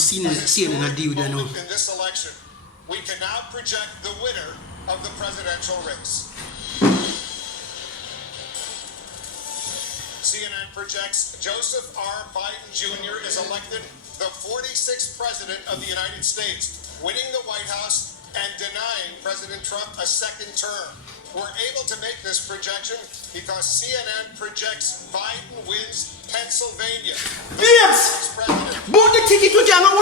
seeing a deal there now. In this election, we can now project the winner of the presidential race. CNN projects Joseph R. Biden Jr. is elected the 46th president of the United States, winning the White House and denying President Trump a second term. We're able to make this projection because CNN projects Biden wins Pennsylvania. Yes! But the ticket to Jano